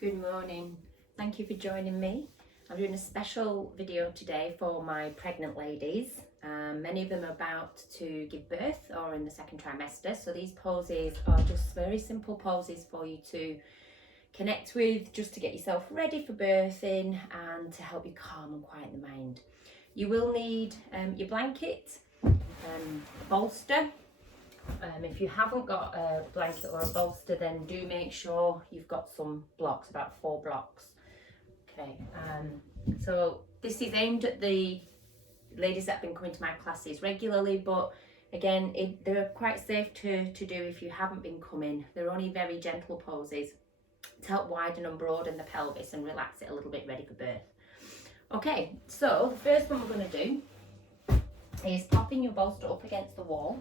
Good morning. Thank you for joining me. I'm doing a special video today for my pregnant ladies. Many of them are about to give birth or in the second trimester. So these poses are just very simple poses for you to connect with, just to get yourself ready for birthing and to help you calm and quiet the mind. You will need your blanket, bolster. If you haven't got a blanket or a bolster, then do make sure you've got some blocks, about 4 blocks. Okay, so this is aimed at the ladies that have been coming to my classes regularly, but again, they're quite safe to do if you haven't been coming. They're only very gentle poses to help widen and broaden the pelvis and relax it a little bit, ready for birth. Okay, so the first one we're going to do is popping your bolster up against the wall.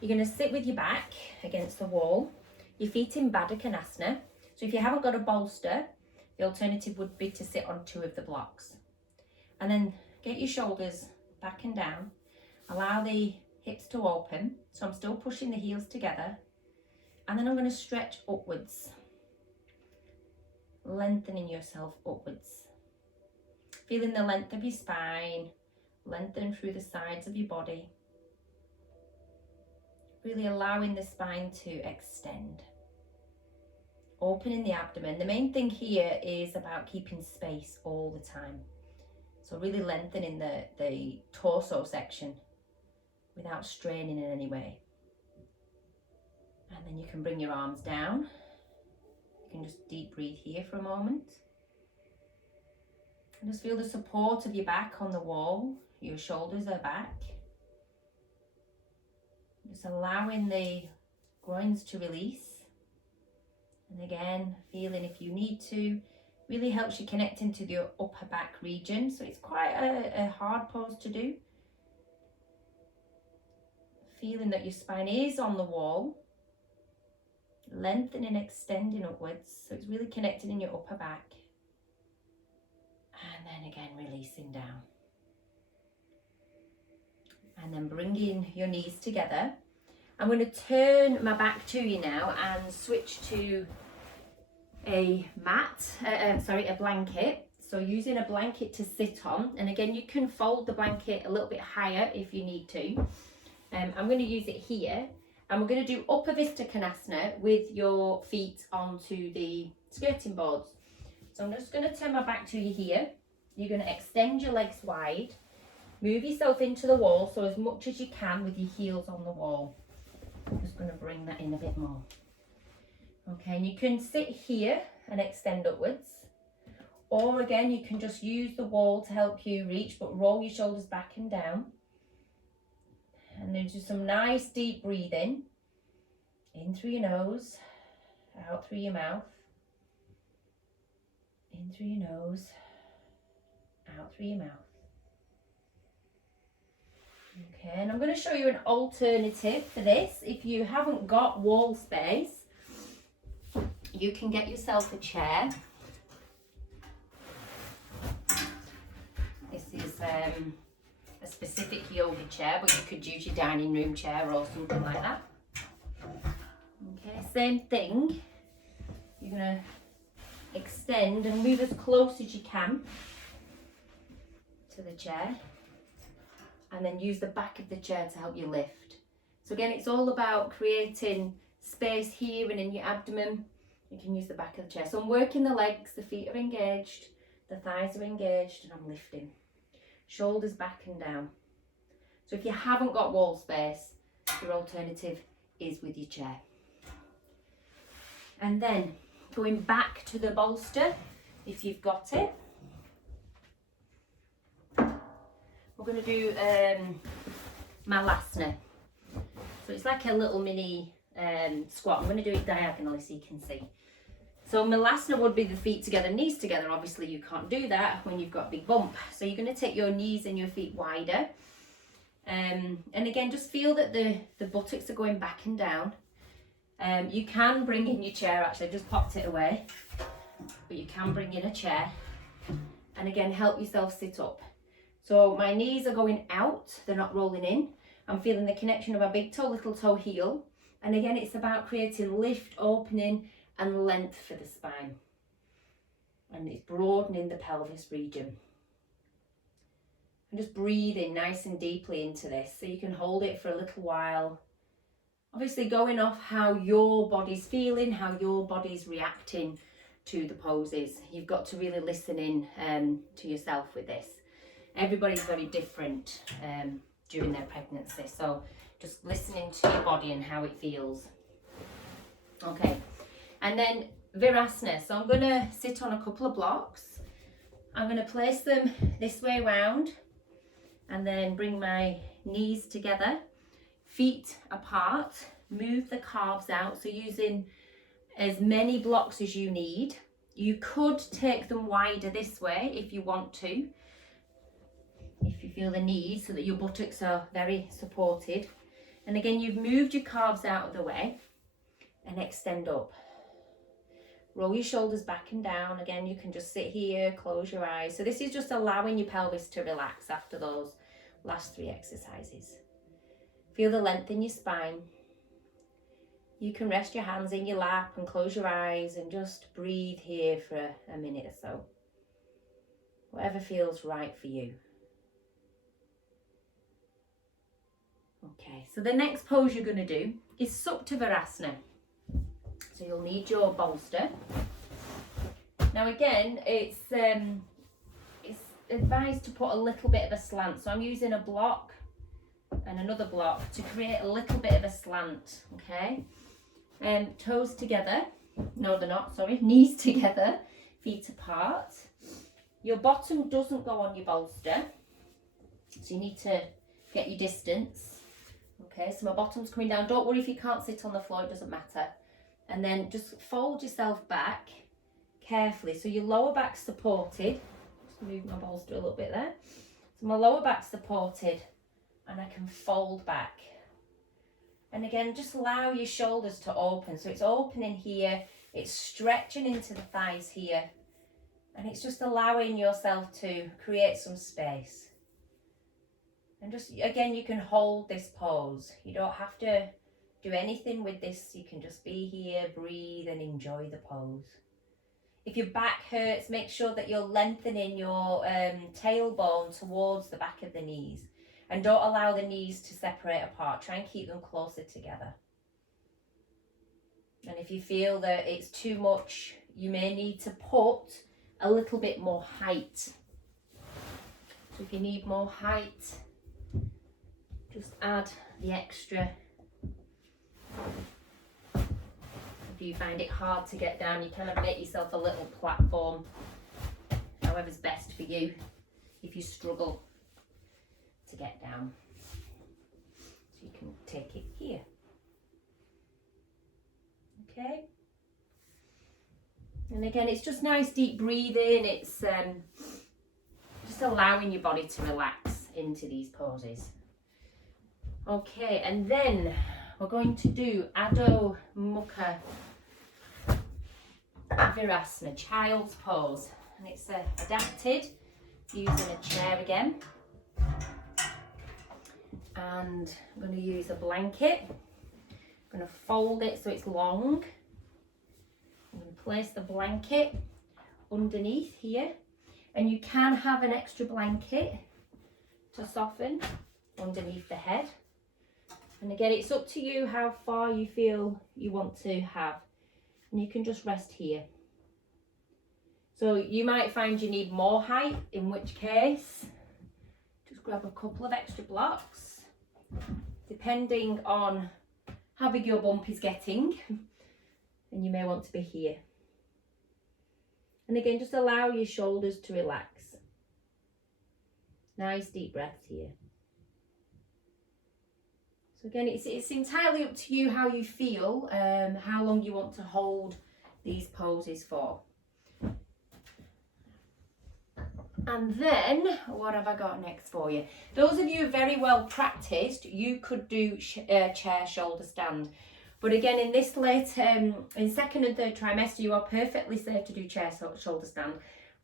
You're going to sit with your back against the wall, your feet in Baddha Konasana. So if you haven't got a bolster, the alternative would be to sit on 2 of the blocks. And then get your shoulders back and down. Allow the hips to open. So I'm still pushing the heels together. And then I'm going to stretch upwards, lengthening yourself upwards. Feeling the length of your spine, lengthen through the sides of your body. Really allowing the spine to extend. Opening the abdomen. The main thing here is about keeping space all the time. So really lengthening the torso section without straining in any way. And then you can bring your arms down. You can just deep breathe here for a moment. And just feel the support of your back on the wall. Your shoulders are back. Just allowing the groins to release. And again, feeling if you need to, really helps you connect into the upper back region. So it's quite a hard pose to do. Feeling that your spine is on the wall. Lengthening, extending upwards. So it's really connected in your upper back. And then again, releasing down. And then bringing your knees together. I'm going to turn my back to you now and switch to a blanket. So using a blanket to sit on. And again, you can fold the blanket a little bit higher if you need to. I'm going to use it here. And we're going to do Upper Vista Konasana with your feet onto the skirting boards. So I'm just going to turn my back to you here. You're going to extend your legs wide. Move yourself into the wall, so as much as you can with your heels on the wall. I'm just going to bring that in a bit more. Okay, and you can sit here and extend upwards. Or again, you can just use the wall to help you reach, but roll your shoulders back and down. And then do some nice deep breathing. In through your nose, out through your mouth. In through your nose, out through your mouth. Okay, and I'm going to show you an alternative for this. If you haven't got wall space, you can get yourself a chair. This is a specific yoga chair, but you could use your dining room chair or something like that. Okay, same thing. You're going to extend and move as close as you can to the chair. And then use the back of the chair to help you lift. So again, it's all about creating space here and in your abdomen. You can use the back of the chair. So I'm working the legs, the feet are engaged, the thighs are engaged, and I'm lifting. Shoulders back and down. So if you haven't got wall space, your alternative is with your chair. And then going back to the bolster, if you've got it. We're going to do Virasana. So it's like a little mini squat. I'm going to do it diagonally so you can see. So Virasana would be the feet together, knees together. Obviously you can't do that when you've got a big bump. So you're going to take your knees and your feet wider. And again, just feel that the buttocks are going back and down. You can bring in your chair, actually, I just popped it away. But you can bring in a chair. And again, help yourself sit up. So my knees are going out, they're not rolling in. I'm feeling the connection of my big toe, little toe, heel. And again, it's about creating lift, opening, and length for the spine. And it's broadening the pelvis region. And just breathing nice and deeply into this, so you can hold it for a little while. Obviously going off how your body's feeling, how your body's reacting to the poses. You've got to really listen in to yourself with this. Everybody's very different during their pregnancy, so just listening to your body and how it feels. Okay, and then Virasana. So I'm going to sit on a couple of blocks. I'm going to place them this way round and then bring my knees together, feet apart, move the calves out. So using as many blocks as you need. You could take them wider this way if you want to, if you feel the need, so that your buttocks are very supported. And again, you've moved your calves out of the way and extend up. Roll your shoulders back and down. Again, you can just sit here, close your eyes. So this is just allowing your pelvis to relax after those last 3 exercises. Feel the length in your spine. You can rest your hands in your lap and close your eyes and just breathe here for a minute or so. Whatever feels right for you. Okay, so the next pose you're going to do is Supta Virasana. So you'll need your bolster. Now again, it's advised to put a little bit of a slant. So I'm using a block and another block to create a little bit of a slant, okay? Toes together, no they're not, sorry, knees together, feet apart. Your bottom doesn't go on your bolster, so you need to get your distance. Okay, so my bottom's coming down. Don't worry if you can't sit on the floor, it doesn't matter. And then just fold yourself back carefully, so your lower back's supported. Just move my bolster a little bit there. So my lower back's supported and I can fold back. And again, just allow your shoulders to open. So it's opening here, it's stretching into the thighs here, and it's just allowing yourself to create some space. And just, again, you can hold this pose. You don't have to do anything with this. You can just be here, breathe and enjoy the pose. If your back hurts, make sure that you're lengthening your tailbone towards the back of the knees. And don't allow the knees to separate apart. Try and keep them closer together. And if you feel that it's too much, you may need to put a little bit more height. So if you need more height, just add the extra. If you find it hard to get down, you kind of make yourself a little platform, however's best for you. If you struggle to get down, so you can take it here. Okay, and again, it's just nice deep breathing. It's just allowing your body to relax into these poses. Okay, and then we're going to do Adho Mukha Virasana, child's pose, and it's adapted using a chair again. And I'm going to use a blanket. I'm going to fold it so it's long. I'm going to place the blanket underneath here, and you can have an extra blanket to soften underneath the head. And again, it's up to you how far you feel you want to have, and you can just rest here. So you might find you need more height, in which case just grab a couple of extra blocks, depending on how big your bump is getting, and you may want to be here. And again, just allow your shoulders to relax. Nice deep breaths here. So again, it's entirely up to you how you feel, how long you want to hold these poses for. And then, what have I got next for you? Those of you who are very well practiced, you could do chair shoulder stand. But again, in this late, in second and third trimester, you are perfectly safe to do chair shoulder stand.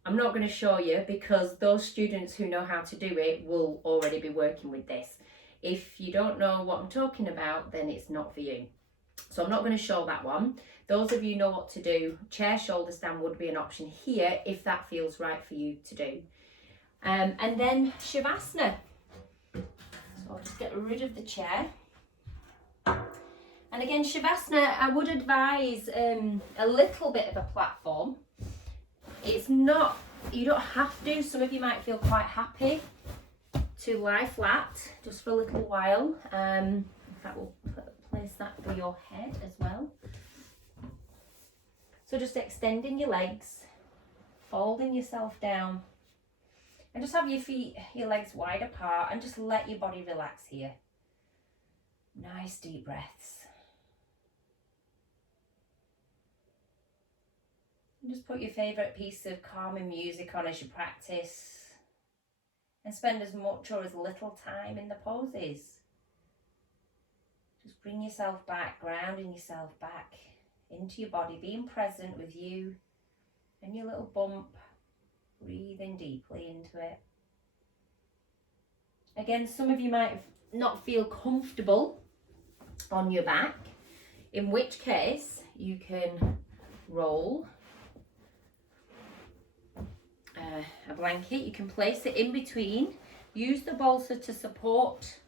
I'm not going to show you because those students who know how to do it will already be working with this. If you don't know what I'm talking about, then it's not for you. So I'm not going to show that one. Those of you know what to do. Chair shoulder stand would be an option here if that feels right for you to do. And then Savasana. So I'll just get rid of the chair. And again, Savasana, I would advise a little bit of a platform. It's not, you don't have to. Some of you might feel quite happy to lie flat just for a little while. In fact, we'll place that for your head as well. So just extending your legs, folding yourself down, and just have your feet, your legs wide apart, and just let your body relax here. Nice deep breaths. And just put your favourite piece of calming music on as you practice, and spend as much or as little time in the poses. Just bring yourself back, grounding yourself back into your body, being present with you and your little bump, breathing deeply into it. Again, some of you might not feel comfortable on your back, in which case you can roll a blanket. You can place it in between, use the bolster to support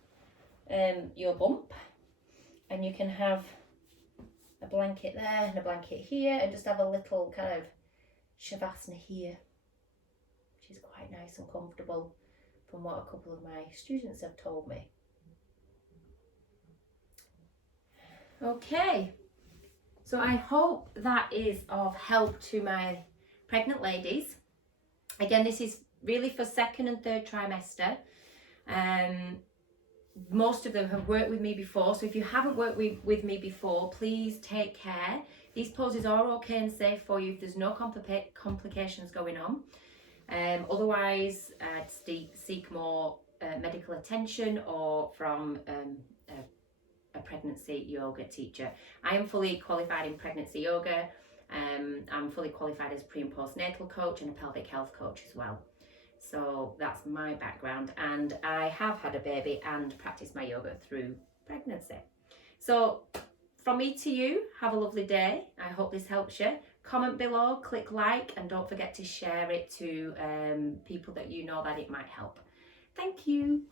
your bump, and you can have a blanket there and a blanket here, and just have a little kind of Savasana here, which is quite nice and comfortable from what a couple of my students have told me. Okay, so I hope that is of help to my pregnant ladies. Again, this is really for second and third trimester. Most of them have worked with me before, so if you haven't worked with me before, please take care. These poses are okay and safe for you if there's no complications going on. Otherwise, I'd seek more medical attention or from a pregnancy yoga teacher. I am fully qualified in pregnancy yoga. I'm fully qualified as pre and postnatal coach and a pelvic health coach as well. So that's my background, and I have had a baby and practiced my yoga through pregnancy. So from me to you, have a lovely day. I hope this helps you. Comment below, click like, and don't forget to share it to people that you know that it might help. Thank you.